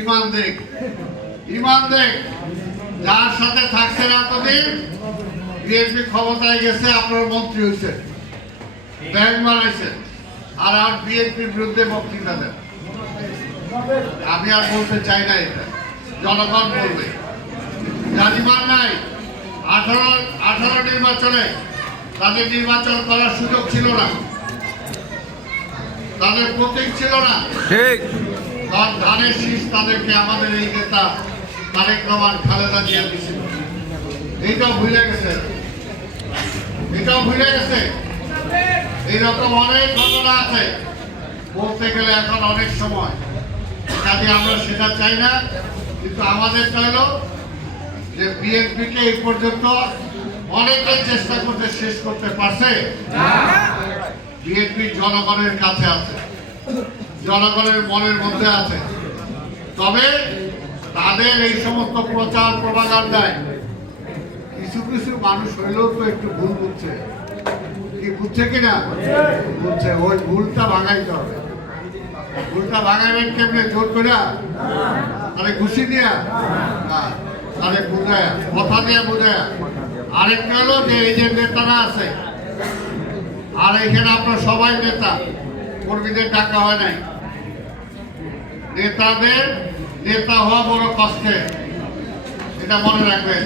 ইমান দেখ, ইমান দেখ। যার সাথে থাকছেন এতদিন, বিএনপি ক্ষমতায় গেছে, আপনার মন্ত্রী হয়েছে, ব্যাংক বানাইছেন, আর আর বিএনপির বিরুদ্ধে বক্তৃতা দেন। আমি আর বলতে চাই না, এটা জনগণ বলবে। যার ইমান নাই, 18 নির্বাচনে তাদের নির্বাচন করার সুযোগ ছিল না, তাদের প্রতীক ছিল না, ঠিক ধানের শীষ তাদেরকে আমাদের এই নেতা তারেক রহমান খালেদা জিয়া দিয়েছিল। এইটাও ভুলে গেছে, এটাও ভুলে গেছে। এইরকম অনেক ঘটনা আছে, বলতে গেলে এখন অনেক সময়, কাজে আমরা সেটা চাই না। কিন্তু আমাদের চাইল যে বিএনপিকে এই পর্যন্ত অনেকের চেষ্টা করতে শেষ করতে পারছে। বিএনপি জনগণের কাছে আছে, জনগণের মনের মধ্যে আছে। তবে তাদের এই সমস্ত প্রচার প্রপাগান্ডায় কিছু কিছু মানুষ হইলেও তো একটু ভুল বুঝছে। কি বুঝছে কিনা? বুঝছে। ওই ভুলটা ভাঙাইতে হবে। ভুলটা ভাঙাইবেন কেমনে? জোর করে? আরে খুশি দিয়া না, আরে বুঝায়, কথা দিয়ে বুঝায়। আরেকটা হলো যে এই যে নেতারা আছে, আর এখানে আপনার সবাই নেতা, কর্মীদের ডাকা হয় নাই। নেতাদের নেতা হওয়া বড় কষ্টে, এটা মনে রাখবেন।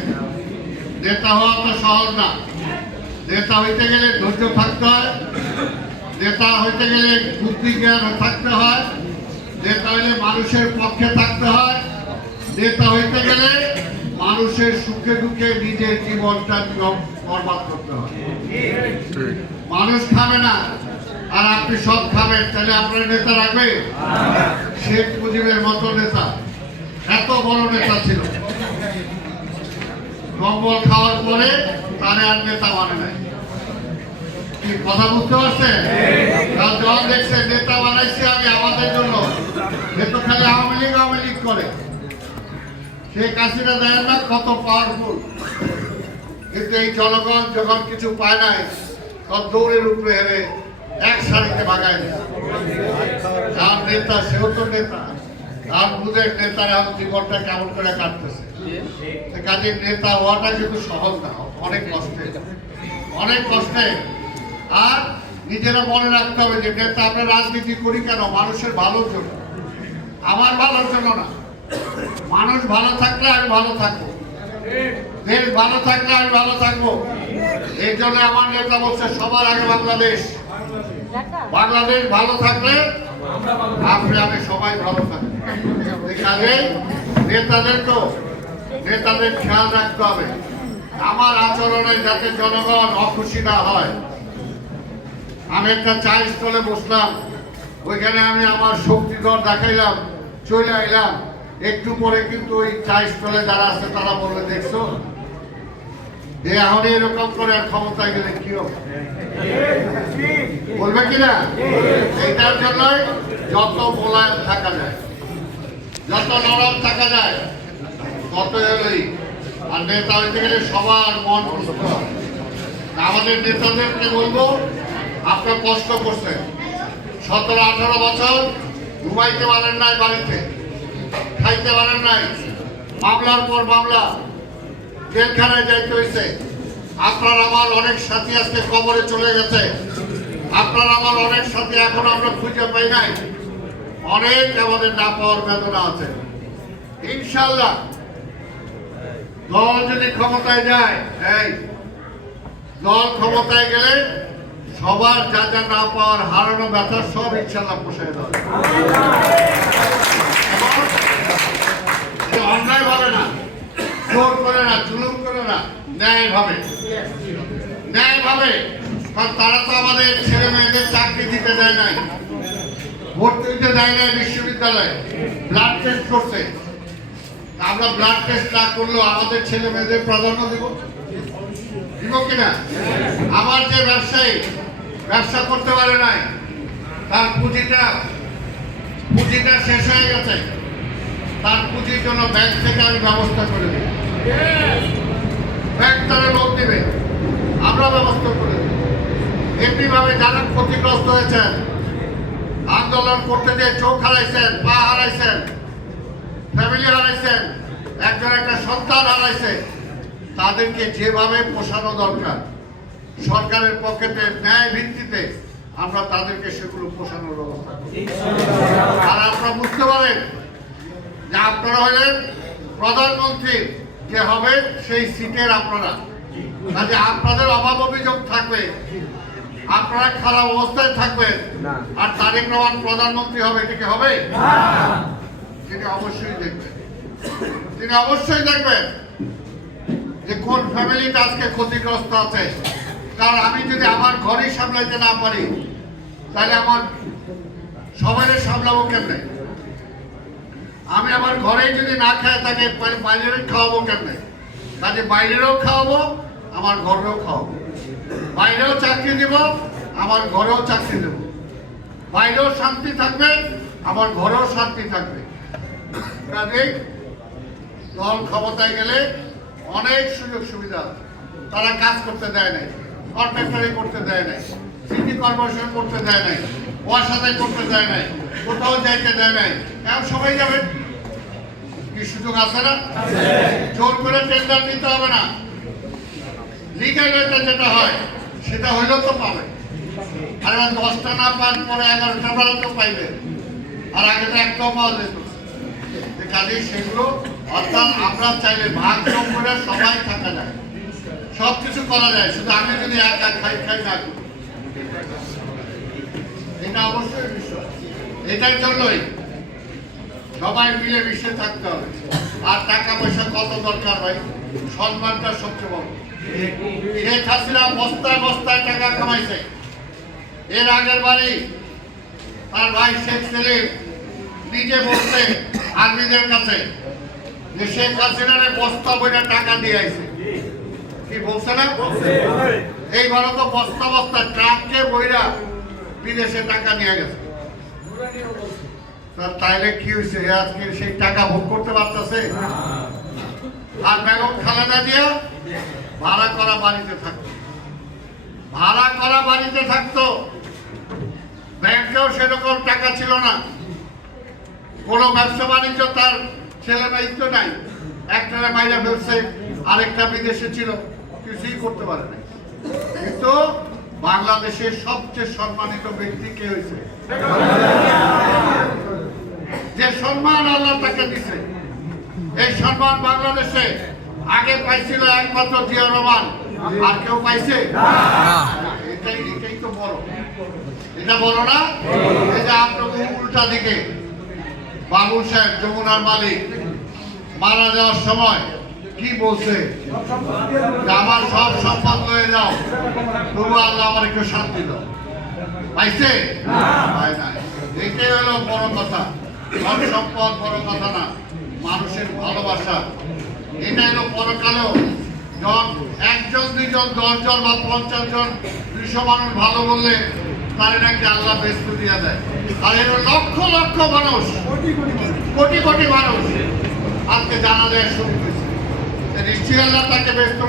নেতা হওয়া তো সহজ না। নেতা হইতে গেলে ধৈর্য থাকতে হয়, নেতা হইতে গেলে বুদ্ধি জ্ঞান থাকতে হয়, নেতা হইলে মানুষের পক্ষে থাকতে হয়, নেতা হইতে গেলে মানুষের সুখে দুঃখে নিজের জীবনটা বরবাদ করতে হয়। মানুষ খাবে না আর আপনি সব খাবেন, তাহলে আপনার নেতা রাখবে? শেখ মুজিবের মতো নেতা, এত বড় নেতা ছিল, কম্বল খাওয়ার পরে তারে আর নেতা মানে নাই। কি কথা বুঝতে পারছেন? যখন দেখছে নেতা বানাইছে আমি আমাদের জন্য, এতো খালি আওয়ামী লীগ করে। শেখ হাসিনা দেয় না কত পাওয়ারফুল, কিন্তু এই জনগণ যখন কিছু পায় নাই, তখন দৌড়ের উপরে হেরে এক সারিতে ভাগায় দেয়। আর নেতা, সেও তো নেতা, আর বুঝের নেতারা জীবনটা কেমন করে কাটতেছে। কাজে নেতা হওয়াটা কিন্তু সহজ না, অনেক কষ্টে, অনেক কষ্টে। আর নিজেরা মনে রাখতে হবে যে নেতা, আমরা রাজনীতি করি কেন? মানুষের ভালোর জন্য, আমার ভালোর জন্য না। মানুষ ভালো থাকলে আমি ভালো থাকবো, দেশ ভালো থাকলে আমি ভালো থাকবো। এই জন্য আমার নেতা বলছে সবার আগে বাংলাদেশ। বাংলাদেশ ভালো থাকলে আমি সবাই ভালো থাকবো। কাজে নেতাদের খেয়াল রাখতে হবে, আমার আচরণে যাতে জনগণ অখুশি না হয়। আমি একটা চা স্টলে বসলাম, ওইখানে আমি আমার শক্তিধর দেখাইলাম, চলে আইলাম। একটু পরে কিন্তু ওই চা স্টলে যারা আছে তারা বললে, দেখছো যে এখন এরকম করে ক্ষমতায় গেলে কি হবে? বলবে কিনা? এইটার জন্যই যত মোলায়েম থাকা যায়, যত নরম থাকা যায়, তত এলেই। আর নেতা হইতে গেলে সবার মন বুঝতে হবে। আমাদের নেতাদেরকে বলবো, আপনার কষ্ট করছেন, 17-18 বছর ঘুমাইতে পারেন নাই, বাড়িতে খাইতে পারেন নাই, মামলার পর মামলা, জেলখানায় যাইতে হয়েছে। আপনার আমার অনেক সাথী আজকে কবরে চলে গেছে, আপনার আমার অনেক সাথী এখন আমরা খুঁজে পাই নাই। অনেক আমাদের না পাওয়ার বেদনা আছে। ইনশাল্লাহ দল যদি ক্ষমতায় যায়, এই দল ক্ষমতায় গেলে সবার যা যা না পাওয়ার হারানো ব্যথা সব ইনশাল্লাহ পোষায় দেবে। অন্যায় ভাবে না, জোর করে না, জুলুম করে না, ন্যায় ভাবে, ন্যায় ভাবে। কারণ তারা তো আমাদের ছেলে মেয়েদের চাকরি দিতে দেয় নাই, ভর্তি দিতে দেয় নাই বিশ্ববিদ্যালয়ে, ব্লাড টেস্ট করছে। আমরা ব্লাড টেস্ট না করলেও আমাদের ছেলে মেয়েদের প্রাধান্য দিব কিনা? আমার যে ব্যবসায়ী ব্যবসা করতে পারে নাই, তার পুঁজিটা শেষ হয়ে গেছে, তার পুঁজির জন্য ব্যাংক থেকে আমি ব্যবস্থা করে দিই। ব্যাংক তারা লোন দেবে, আমরা ব্যবস্থা করে দিই। এমনি ভাবে যারা ক্ষতিগ্রস্ত হয়েছেন, আন্দোলন করতে গিয়ে চোখ হারাইছেন, পা হারাইছেন, ফ্যামিলি হারাইছেন, একজন একটা সন্তান হারাইছে, তাদেরকে যেভাবে পোষানো দরকার সরকারের পকেটে ন্যায় ভিত্তিতে আমরা তাদেরকে সেগুলো পোষানোর ব্যবস্থা করি। আর আপনারা বুঝতে পারেন যে আপনারা হলেন প্রধানমন্ত্রী যে হবে সেই সিটের আপনারা, কাজে আপনাদের অভাব অভিযোগ থাকবে, আপনারা খারাপ অবস্থায় থাকবেন, আর তারেক রহমান প্রধানমন্ত্রী হবে, এটা কি হবে? তিনি অবশ্যই দেখবেন, তিনি অবশ্যই দেখবেন যে কোন ফ্যামিলিটা আজকে ক্ষতিগ্রস্ত আছে। কারণ আমি যদি আমার ঘরেই সামলাইতে না পারি তাহলে আমার সবাই সামলাবো কেমনে? আমি আমার ঘরেই যদি না খেয়ে থাকি বাইরেও খাওয়াবো কেমনে? কাজে বাইরেও খাওয়াবো, আমার ঘরেও খাওয়াবো, বাইরেও চাকরি দিব, আমার ঘরেও চাকরি দেব, বাইরেও শান্তি থাকবে, আমার ঘরেও শান্তি থাকবে। কাজেই দল ক্ষমতায় গেলে অনেক সুযোগ সুবিধা তারা কাজ করতে দেয় নাই, কন্ট্রাক্টরি করতে দেয় নাই, সিটি কর্পোরেশন করতে দেয় নাই, ওয়াসাদাই করতে দেয় নাই, কোথাও যাইতে দেয় নাই। এখন সবাই যাবেন, কি সুযোগ আছে না? জোর করে টেন্ডার নিতে হবে না, লিগ্যাল ওয়েতে যেটা হয় সেটা হইলেও তো পাবে। আর এবার 10টা না পান পরে 11টা বেলা তো পাইবে, আর আগে তো একটাও পাওয়া যেত। কাজেই সেগুলো অর্থাৎ আমরা চাইলে ভাগ যোগ করে সবাই থাকা যায়, সবকিছু করা যায়, শুধু আমি যদি একা খাই না করি, এটা অবশ্যই বিষয়। এটার জন্যই সবাই মিলে মিশে থাকতে হবে। আর টাকা পয়সা কত দরকার হয়, সম্মানটা সবচেয়ে বড়। শেখ হাসিনা বস্তায় বস্তায় টাকা কামাইছে। এর আগের বাড়ি তার ভাই শেখ সেলিম নিজে বলছে আর্মিদের কাছে যে শেখ হাসিনারে বস্তা বইটা টাকা দিয়ে আইছে। কি বলছে না? এইবারও তো বস্তা বস্তা ট্রাককে বইরা বিদেশে টাকা নিয়ে গেছে। তাইলে কি হয়েছে? আজকে সেই টাকা ভোগ করতে পারতেছে। আর বেগম খালেদা জিয়া ভাড়া করা বাড়িতে থাকতো, ভাড়া করা বাড়িতে থাকতো, ব্যাংকেও সেরকম টাকা ছিল না, কোন ব্যবসা বাণিজ্য তার ছেলে মেয়ে তো নাই, একটা মাইরা ফেলছে, আরেকটা বিদেশে ছিল, কিছুই করতে পারে না। কিন্তু বাংলাদেশের সবচেয়ে সম্মানিত ব্যক্তি কে হয়েছে? যে সম্মান আল্লাহ তাকে দিছে, এই সম্মান বাংলাদেশে আগে পাইছিল একমাত্র জিয়া রহমান, আর কেউ পাইছে? এটাই তো বড়, এটা বড় না? এই যে আপনার উল্টা দিকে বাবু সাহেব যমুনার মালিক মারা যাওয়ার সময় কি বলছে? আমার সব সম্পদ হয়ে যাও, তবু আল্লাহ আমার একটু শান্তি দাও। পাইছে? পায় নাই। এটাই হলো বড় কথা। সব সম্পদ বড় কথা না, মানুষের ভালোবাসা। এটা হলো পরকালেও যখন 1 জন 2 জন 10 জন বা 50 জন 200 মানুষ ভালো বললে তারে নাকি আল্লাহ বেস্ত দিয়া দেয়। আর এর লক্ষ লক্ষ মানুষ, কোটি কোটি মানুষ আজকে জানা যায় শুরু হয়েছে, নিশ্চয়ই আল্লাহ তাকে বেস্ত